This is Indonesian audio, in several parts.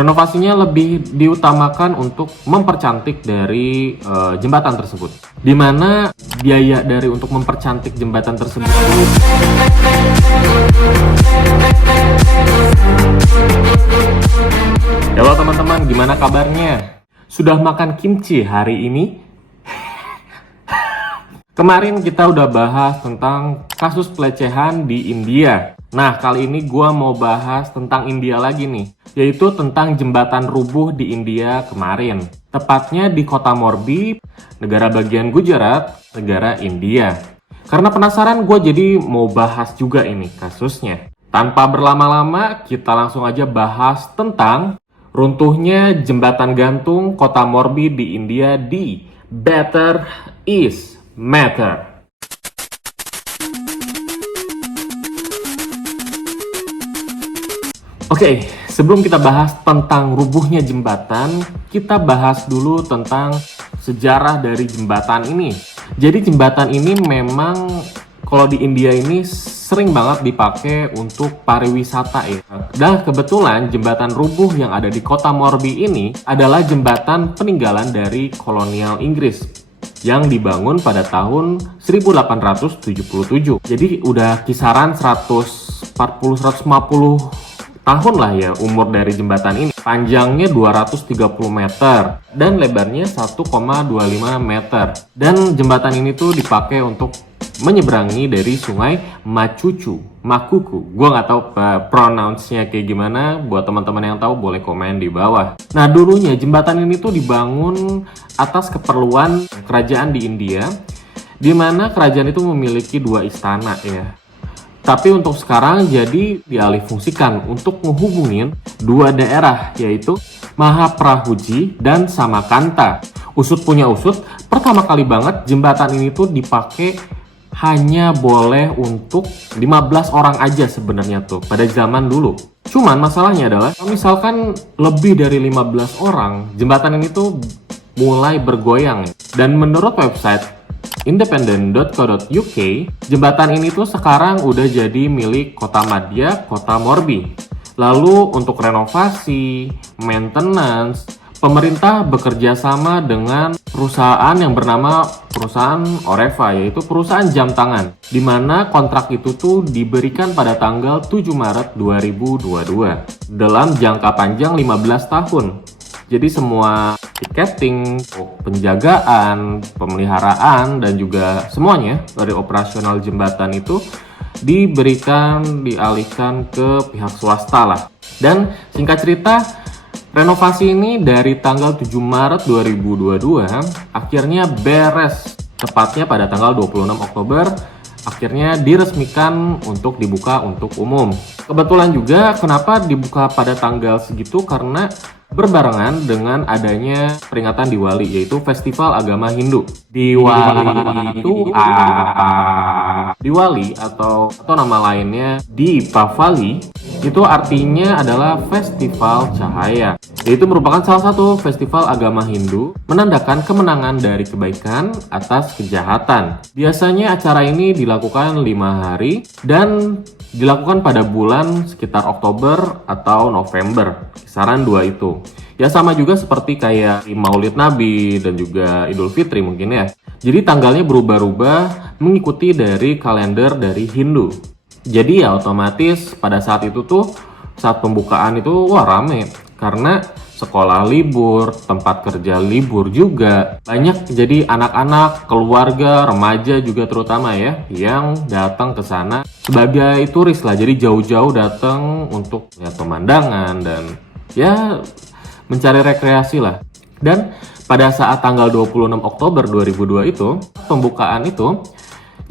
Renovasinya lebih diutamakan untuk mempercantik dari jembatan tersebut. Di mana biaya dari untuk mempercantik jembatan tersebut itu halo teman-teman, gimana kabarnya? Sudah makan kimchi hari ini? Kemarin kita udah bahas tentang kasus pelecehan di India. Nah, kali ini gua mau bahas tentang India lagi nih, yaitu tentang jembatan rubuh di India kemarin. Tepatnya di kota Morbi, negara bagian Gujarat, negara India. Karena penasaran, gue jadi mau bahas juga ini kasusnya. Tanpa berlama-lama, kita langsung aja bahas tentang runtuhnya jembatan gantung kota Morbi di India di Better is Matter. Oke, sebelum kita bahas tentang rubuhnya jembatan, kita bahas dulu tentang sejarah dari jembatan ini. Jadi jembatan ini memang kalau di India ini sering banget dipakai untuk pariwisata ya. Dan kebetulan jembatan rubuh yang ada di kota Morbi ini adalah jembatan peninggalan dari kolonial Inggris yang dibangun pada tahun 1877. Jadi udah kisaran 140-150 tahun lah ya umur dari jembatan ini. Panjangnya 230 meter dan lebarnya 1,25 meter. Dan jembatan ini tuh dipakai untuk menyeberangi dari sungai Makuku. Gue nggak tahu pronounce-nya kayak gimana. Buat teman-teman yang tahu boleh komen di bawah. Nah, dulunya jembatan ini tuh dibangun atas keperluan kerajaan di India, di mana kerajaan itu memiliki 2 istana ya. Tapi untuk sekarang jadi dialihfungsikan untuk menghubungin 2 daerah, yaitu Mahaprahuji dan Samakanta. Usut punya usut, pertama kali banget jembatan ini tuh dipakai hanya boleh untuk 15 orang aja sebenarnya tuh pada zaman dulu. Cuman masalahnya adalah misalkan lebih dari 15 orang, jembatan ini tuh mulai bergoyang. Dan menurut website independent.co.uk, jembatan ini tuh sekarang udah jadi milik Kota Madhya, Kota Morbi. Lalu untuk renovasi, maintenance, pemerintah bekerja sama dengan perusahaan yang bernama perusahaan Oreva, yaitu perusahaan jam tangan, di mana kontrak itu tuh diberikan pada tanggal 7 Maret 2022 dalam jangka panjang 15 tahun. Jadi semua tiketing, penjagaan, pemeliharaan, dan juga semuanya dari operasional jembatan itu dialihkan ke pihak swasta lah. Dan singkat cerita, renovasi ini dari tanggal 7 Maret 2022 akhirnya beres, tepatnya pada tanggal 26 Oktober akhirnya diresmikan untuk dibuka untuk umum. Kebetulan juga kenapa dibuka pada tanggal segitu, karena berbarengan dengan adanya peringatan Diwali, yaitu Festival Agama Hindu. Diwali itu Diwali atau nama lainnya Deepavali, itu artinya adalah festival cahaya. Yaitu merupakan salah satu festival agama Hindu menandakan kemenangan dari kebaikan atas kejahatan. Biasanya acara ini dilakukan 5 hari dan dilakukan pada bulan sekitar Oktober atau November, kisaran 2 itu. Ya sama juga seperti kayak Maulid Nabi dan juga Idul Fitri mungkin ya. Jadi tanggalnya berubah-ubah mengikuti dari kalender dari Hindu. Jadi ya otomatis pada saat itu tuh, saat pembukaan itu wah rame. Karena sekolah libur, tempat kerja libur juga. Banyak jadi anak-anak, keluarga, remaja juga terutama ya, yang datang ke sana sebagai turis lah. Jadi jauh-jauh datang untuk lihat pemandangan dan ya mencari rekreasi lah. Dan pada saat tanggal 26 Oktober 2002 itu, pembukaan itu,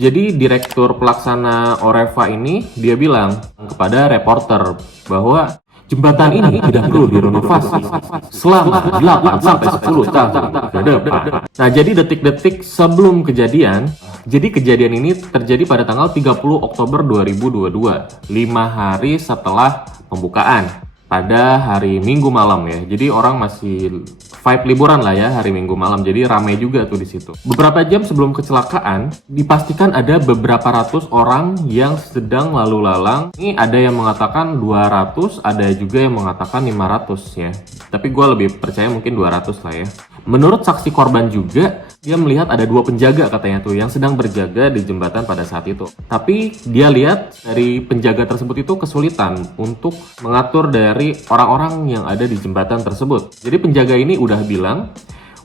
jadi direktur pelaksana Oreva ini dia bilang kepada reporter bahwa jembatan ini tidak perlu direnovasi selama 8-10 tahun ke depan. Nah, jadi detik-detik sebelum kejadian, jadi kejadian ini terjadi pada tanggal 30 Oktober 2022, 5 hari setelah pembukaan. Pada hari Minggu malam ya, jadi orang masih vibe liburan lah ya, hari Minggu malam. Jadi ramai juga tuh di situ. Beberapa jam sebelum kecelakaan, dipastikan ada beberapa ratus orang yang sedang lalu lalang. Ini ada yang mengatakan 200, ada juga yang mengatakan 500 ya. Tapi gue lebih percaya mungkin 200 lah ya. Menurut saksi korban juga, dia melihat ada 2 penjaga katanya tuh yang sedang berjaga di jembatan pada saat itu. Tapi dia lihat dari penjaga tersebut itu kesulitan untuk mengatur dari orang-orang yang ada di jembatan tersebut. Jadi penjaga ini udah bilang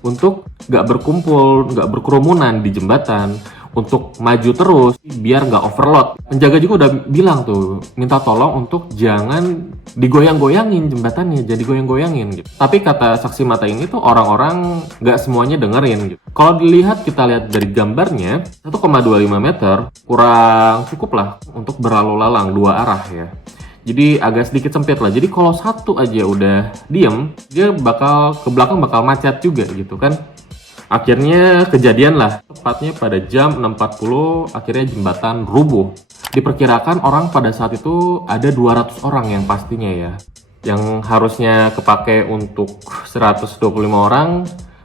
untuk gak berkumpul, gak berkerumunan di jembatan, untuk maju terus biar nggak overload. Penjaga juga udah bilang tuh, minta tolong untuk jangan digoyang-goyangin jembatannya, jadi goyang-goyangin gitu. Tapi kata saksi mata ini tuh orang-orang nggak semuanya dengerin gitu. Kalau dilihat, kita lihat dari gambarnya, 1,25 meter kurang cukup lah untuk berlalu lalang 2 arah ya. Jadi agak sedikit sempit lah. Jadi kalau satu aja udah diem, dia bakal ke belakang bakal macet juga gitu kan. Akhirnya kejadian lah, tepatnya pada jam 6.40 akhirnya jembatan rubuh. Diperkirakan orang pada saat itu ada 200 orang yang pastinya ya. Yang harusnya kepake untuk 125 orang,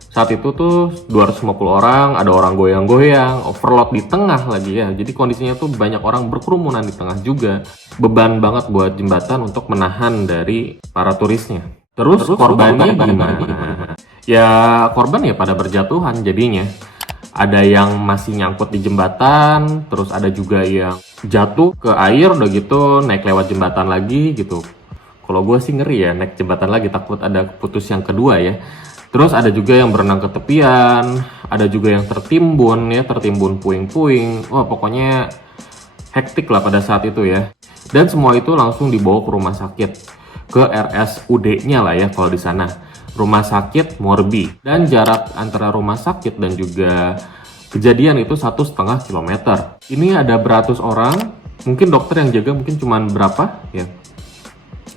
saat itu tuh 250 orang, ada orang goyang-goyang, overload di tengah lagi ya. Jadi kondisinya tuh banyak orang berkerumunan di tengah juga. Beban banget buat jembatan untuk menahan dari para turisnya. Terus korbannya gimana? Ya korban ya pada berjatuhan jadinya. Ada yang masih nyangkut di jembatan, terus ada juga yang jatuh ke air udah gitu naik lewat jembatan lagi gitu. Kalau gue sih ngeri ya naik jembatan lagi, takut ada putus yang kedua ya. Terus ada juga yang berenang ke tepian, ada juga yang tertimbun puing-puing. Wah pokoknya hektik lah pada saat itu ya. Dan semua itu langsung dibawa ke rumah sakit, ke RSUD-nya lah ya kalau di sana. Rumah sakit Morbi, dan jarak antara rumah sakit dan juga kejadian itu 1,5 kilometer. Ini ada beratus orang, mungkin dokter yang jaga mungkin cuman berapa ya.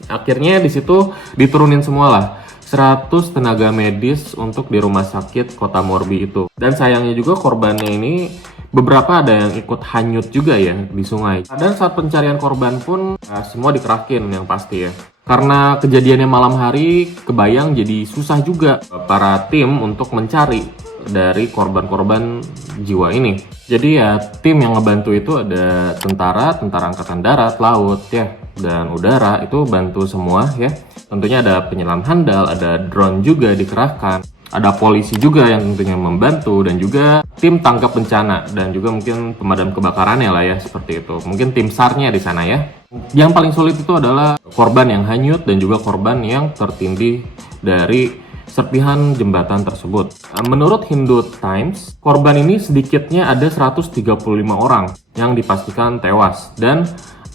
Akhirnya di situ diturunin semua lah 100 tenaga medis untuk di rumah sakit kota Morbi itu. Dan sayangnya juga korbannya ini beberapa ada yang ikut hanyut juga ya di sungai. Dan saat pencarian korban pun semua dikerahkin yang pasti ya. Karena kejadiannya malam hari, kebayang jadi susah juga para tim untuk mencari dari korban-korban jiwa ini. Jadi ya tim yang ngebantu itu ada tentara angkatan darat, laut ya, dan udara itu bantu semua ya. Tentunya ada penyelam handal, ada drone juga dikerahkan. Ada polisi juga yang tentunya membantu, dan juga tim tangkap bencana, dan juga mungkin pemadam kebakarannya lah ya, seperti itu. Mungkin tim SAR-nya di sana ya. Yang paling sulit itu adalah korban yang hanyut dan juga korban yang tertindih dari serpihan jembatan tersebut. Menurut Hindu Times, korban ini sedikitnya ada 135 orang yang dipastikan tewas, dan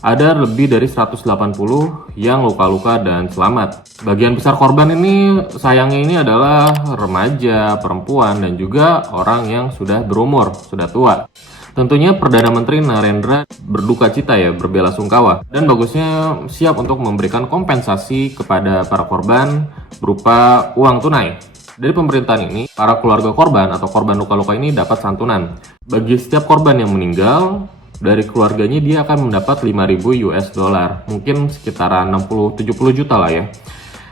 ada lebih dari 180 yang luka-luka dan selamat. Bagian besar korban ini sayangnya ini adalah remaja, perempuan, dan juga orang yang sudah berumur, sudah tua. Tentunya Perdana Menteri Narendra berduka cita ya, berbelasungkawa, dan bagusnya siap untuk memberikan kompensasi kepada para korban berupa uang tunai. Dari pemerintahan ini, para keluarga korban atau korban luka-luka ini dapat santunan. Bagi setiap korban yang meninggal, dari keluarganya dia akan mendapat 5.000 US dollar, mungkin sekitaran 60-70 juta lah ya.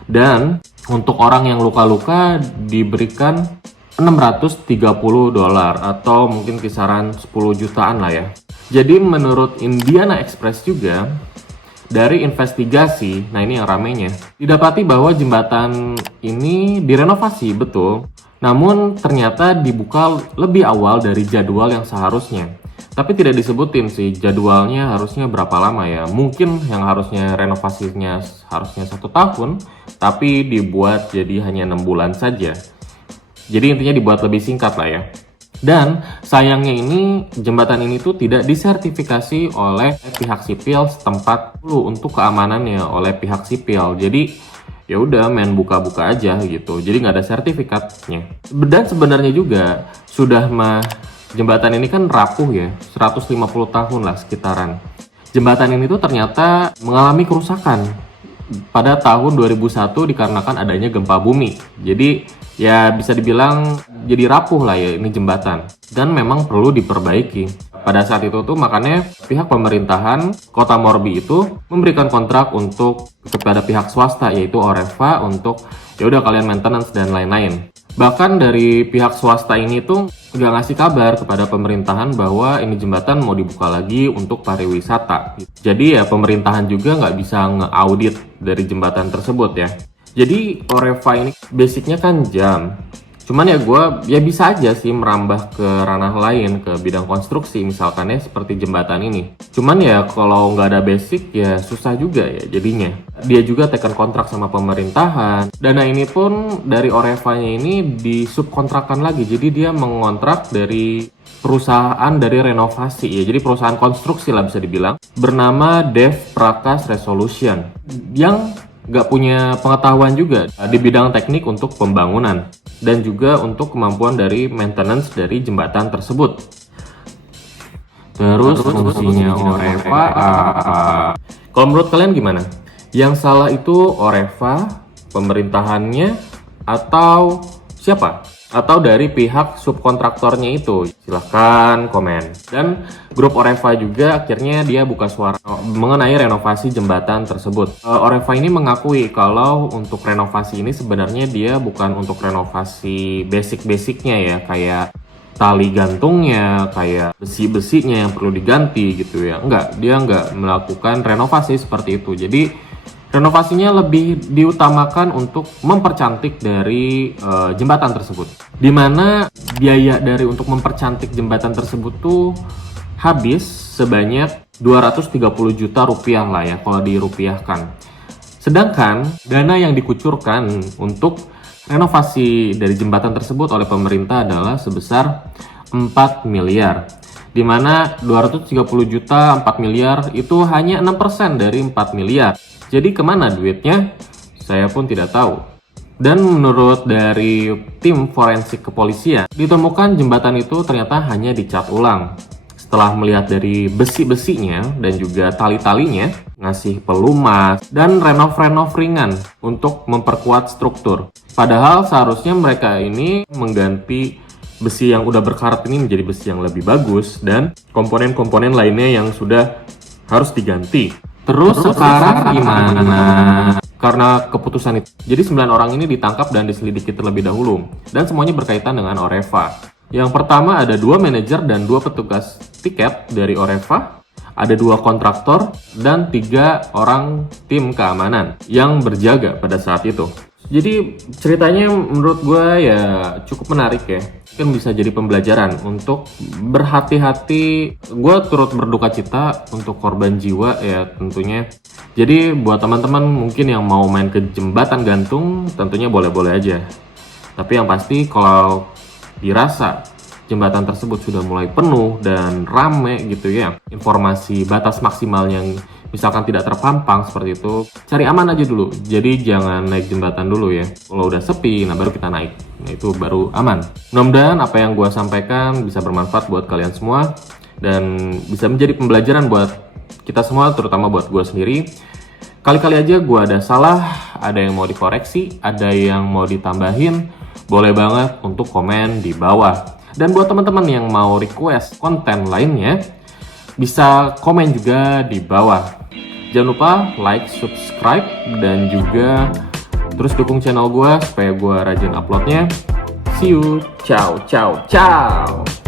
Dan untuk orang yang luka-luka diberikan 630 dolar atau mungkin kisaran 10 jutaan lah ya. Jadi menurut Indiana Express juga, dari investigasi, nah ini yang ramainya, didapati bahwa jembatan ini direnovasi betul, namun ternyata dibuka lebih awal dari jadwal yang seharusnya. Tapi tidak disebutin sih jadwalnya harusnya berapa lama ya. Mungkin yang harusnya renovasinya harusnya 1 tahun, tapi dibuat jadi hanya 6 bulan saja. Jadi intinya dibuat lebih singkat lah ya. Dan sayangnya ini jembatan ini tuh tidak disertifikasi oleh pihak sipil setempat dulu untuk keamanannya oleh pihak sipil. Jadi ya udah main buka-buka aja gitu. Jadi nggak ada sertifikatnya. Dan sebenarnya juga sudah jembatan ini kan rapuh ya, 150 tahun lah sekitaran. Jembatan ini tuh ternyata mengalami kerusakan pada tahun 2001 dikarenakan adanya gempa bumi. Jadi ya bisa dibilang jadi rapuh lah ya ini jembatan, dan memang perlu diperbaiki. Pada saat itu tuh makanya pihak pemerintahan kota Morbi itu memberikan kontrak untuk kepada pihak swasta yaitu Oreva untuk ya udah kalian maintenance dan lain-lain. Bahkan dari pihak swasta ini tuh nggak ngasih kabar kepada pemerintahan bahwa ini jembatan mau dibuka lagi untuk pariwisata. Jadi ya pemerintahan juga nggak bisa nge-audit dari jembatan tersebut ya. Jadi Oreva ini basicnya kan jam. Cuman ya gue ya bisa aja sih merambah ke ranah lain, ke bidang konstruksi misalkan ya seperti jembatan ini. Cuman ya kalau nggak ada basic ya susah juga ya jadinya. Dia juga tekan kontrak sama pemerintahan. Dana ini pun dari Orevanya ini disubkontrakkan lagi. Jadi dia mengontrak dari perusahaan dari renovasi ya. Jadi perusahaan konstruksi lah bisa dibilang. Bernama Dev Prakas Resolution. Yang nggak punya pengetahuan juga di bidang teknik untuk pembangunan dan juga untuk kemampuan dari maintenance dari jembatan tersebut. Terus fungsinya Oreva kalau menurut kalian gimana? Yang salah itu Oreva, pemerintahannya, atau siapa? Atau dari pihak subkontraktornya itu? Silahkan komen. Dan grup Oreva juga akhirnya dia buka suara mengenai renovasi jembatan tersebut. Oreva ini mengakui kalau untuk renovasi ini sebenarnya dia bukan untuk renovasi basic-basicnya ya, kayak tali gantungnya, kayak besi-besinya yang perlu diganti gitu ya. Enggak, dia enggak melakukan renovasi seperti itu. Jadi renovasinya lebih diutamakan untuk mempercantik dari jembatan tersebut. Dimana biaya dari untuk mempercantik jembatan tersebut tuh habis sebanyak 230 juta rupiah lah ya kalau dirupiahkan. Sedangkan dana yang dikucurkan untuk renovasi dari jembatan tersebut oleh pemerintah adalah sebesar 4 miliar. Dimana 230 juta 4 miliar itu hanya 6% dari 4 miliar. Jadi kemana duitnya? Saya pun tidak tahu. Dan menurut dari tim forensik kepolisian, ditemukan jembatan itu ternyata hanya dicat ulang. Setelah melihat dari besi-besinya dan juga tali-talinya, ngasih pelumas dan renov-renov ringan untuk memperkuat struktur. Padahal seharusnya mereka ini mengganti besi yang udah berkarat ini menjadi besi yang lebih bagus dan komponen-komponen lainnya yang sudah harus diganti. Terus sekarang gimana? Karena keputusan itu, jadi 9 orang ini ditangkap dan diselidiki terlebih dahulu. Dan semuanya berkaitan dengan Oreva. Yang pertama ada 2 manajer dan 2 petugas tiket dari Oreva. Ada 2 kontraktor dan 3 orang tim keamanan yang berjaga pada saat itu. Jadi ceritanya menurut gue ya cukup menarik ya. Kan bisa jadi pembelajaran untuk berhati-hati. Gue turut berduka cita untuk korban jiwa ya tentunya. Jadi buat teman-teman mungkin yang mau main ke jembatan gantung tentunya boleh-boleh aja. Tapi yang pasti kalau dirasa jembatan tersebut sudah mulai penuh dan rame gitu ya, informasi batas maksimal yang misalkan tidak terpampang seperti itu, cari aman aja dulu. Jadi jangan naik jembatan dulu ya. Kalau udah sepi, nah baru kita naik. Nah itu baru aman. Mudah-mudahan apa yang gue sampaikan bisa bermanfaat buat kalian semua dan bisa menjadi pembelajaran buat kita semua, terutama buat gue sendiri. Kali-kali aja gue ada salah, ada yang mau dikoreksi, ada yang mau ditambahin, boleh banget untuk komen di bawah. Dan buat teman-teman yang mau request konten lainnya, bisa komen juga di bawah. Jangan lupa like, subscribe, dan juga terus dukung channel gue supaya gue rajin uploadnya. See you, ciao, ciao, ciao.